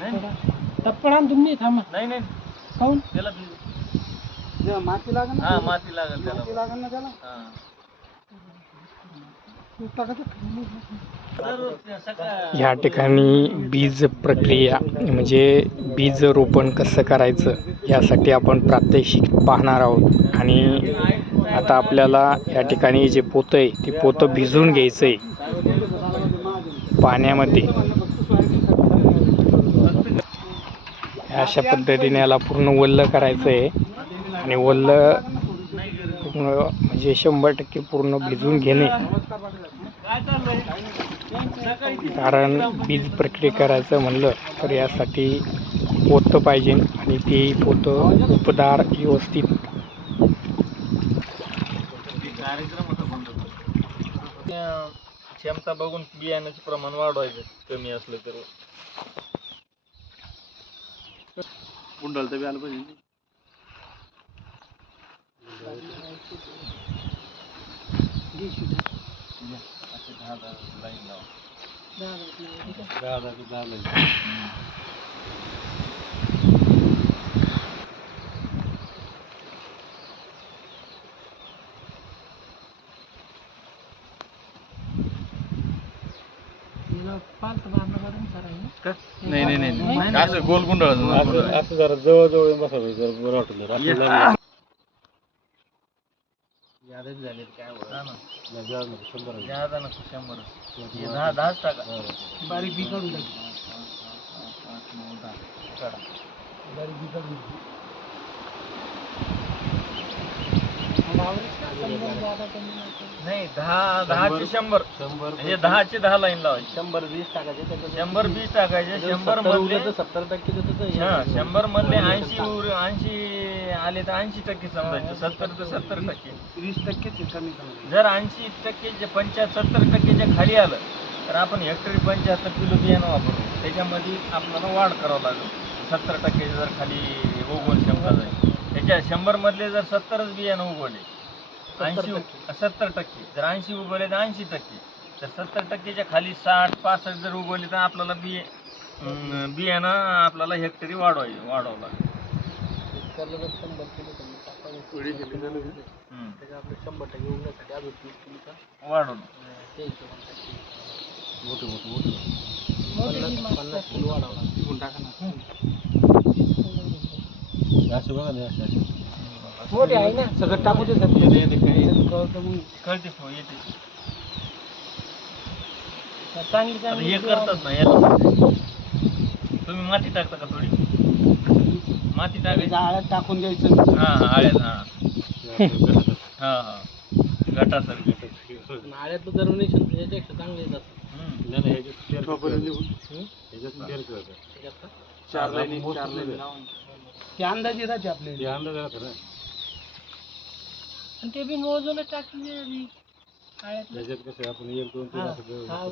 टप्पड आण तुम्ही थांबा. नाही नाही. काऊन? त्याला माती लागेल हा माती लागेल त्याला. लागेल ना त्याला. हा. ह्या ठिकाणी बीज प्रक्रिया म्हणजे बीज रोपण कसं करायचं यासाठी आपण प्रात्यक्षिक पाहणार आहोत. आणि आता आपल्याला या ठिकाणी जे पोतं आहे ते पोतं भिजवून घ्यायचं आहे पाण्यामध्ये. अशा पद्धतीने याला पूर्ण वल्ल करायचं आहे आणि वल्ल पूर्ण म्हणजे शंभर टक्के पूर्ण भिजून घेणे. कारण बीज प्रक्रिया करायचं म्हणलं तर यासाठी पोतं पाहिजे आणि ते पोतं उपदार व्यवस्थित. क्षमता बघून बियाण्याचे प्रमाण वाढवायचं कमी असलं तर. गुंडाळता बी आलं पाहिजे दहा दहा लाईन लावा. दहा दहा दहा लाईन. नाही नाही नाही नाही. असं गोल असं असं जरा जवळ जवळ बसावं जरा बरं वाटलं हा नको, शंभर आहे. दहा दहा नको शंभर. हे दहा दहाच टाका. बारीक बी काढून टाक. बारीक बी काढून टाक. नाही दहा दहाचे शंभर. शंभर म्हणजे दहाचे दहा लाईन लावायचे. शंभर वीस टाकायचे शंभर बीस टाकायचे शंभर मधले सत्तर टक्के हा शंभर मधले ऐंशी ऐंशी आले तर ऐंशी टक्के समजायचे. सत्तर तर सत्तर टक्के. वीस टक्केच कमी जर ऐंशी टक्के पंच्याहत्तर सत्तर टक्केच्या खाली आलं तर आपण हेक्टरी पंच्याहत्तर किलो बियाणं वापरतो. त्याच्यामध्ये आपल्याला वाढ करावं लागेल. सत्तर टक्के जर खाली उगवण क्षमता जाईल त्याच्या शंभर मधले जर सत्तरच बियाणं उगवले ऐंशी सत्तर टक्के. जर ऐंशी उगवले तर ऐंशी टक्के. तर सत्तर टक्केच्या खाली साठ पासष्ट जर उगवले तर आपल्याला बी अं, बियाणं आपल्याला हेक्टरी वाढवायचे वाढवावं लागेल. शंभर टक्के उगण्यासाठी अजून टाकते. मोठे मोठे मोठे. पन्नास किलो वाढावं लागतं. टिकून टाका ना. असे बघा ना असे असे. मोठे आहे ना सगळं टाकू दे सर येते येते काही कळतं मग. कळतेच येते. चांगली आता चांगली हे करतात ना याला. तुम्ही माती टाकता का थोडी? माती टाकायची? जाळ्यात टाकून द्यायचं. हा हा आळ्यात हा. हा हा. गटासारखी. नाळ्यातलं जर्मिनेशन त्याच्यापेक्षा चांगले हम्म. नाही नाही ह्याच्यात? ह्याच्यात का? चार लाईनी चार लाईनी. ते अंदाजे राहते आपले अंदाज खरं आणि ते बी मोजूनच टाकले आधी. काळ्यातलं. त्याच्यात कसं आपण एक दोन तीन हा, असं हा,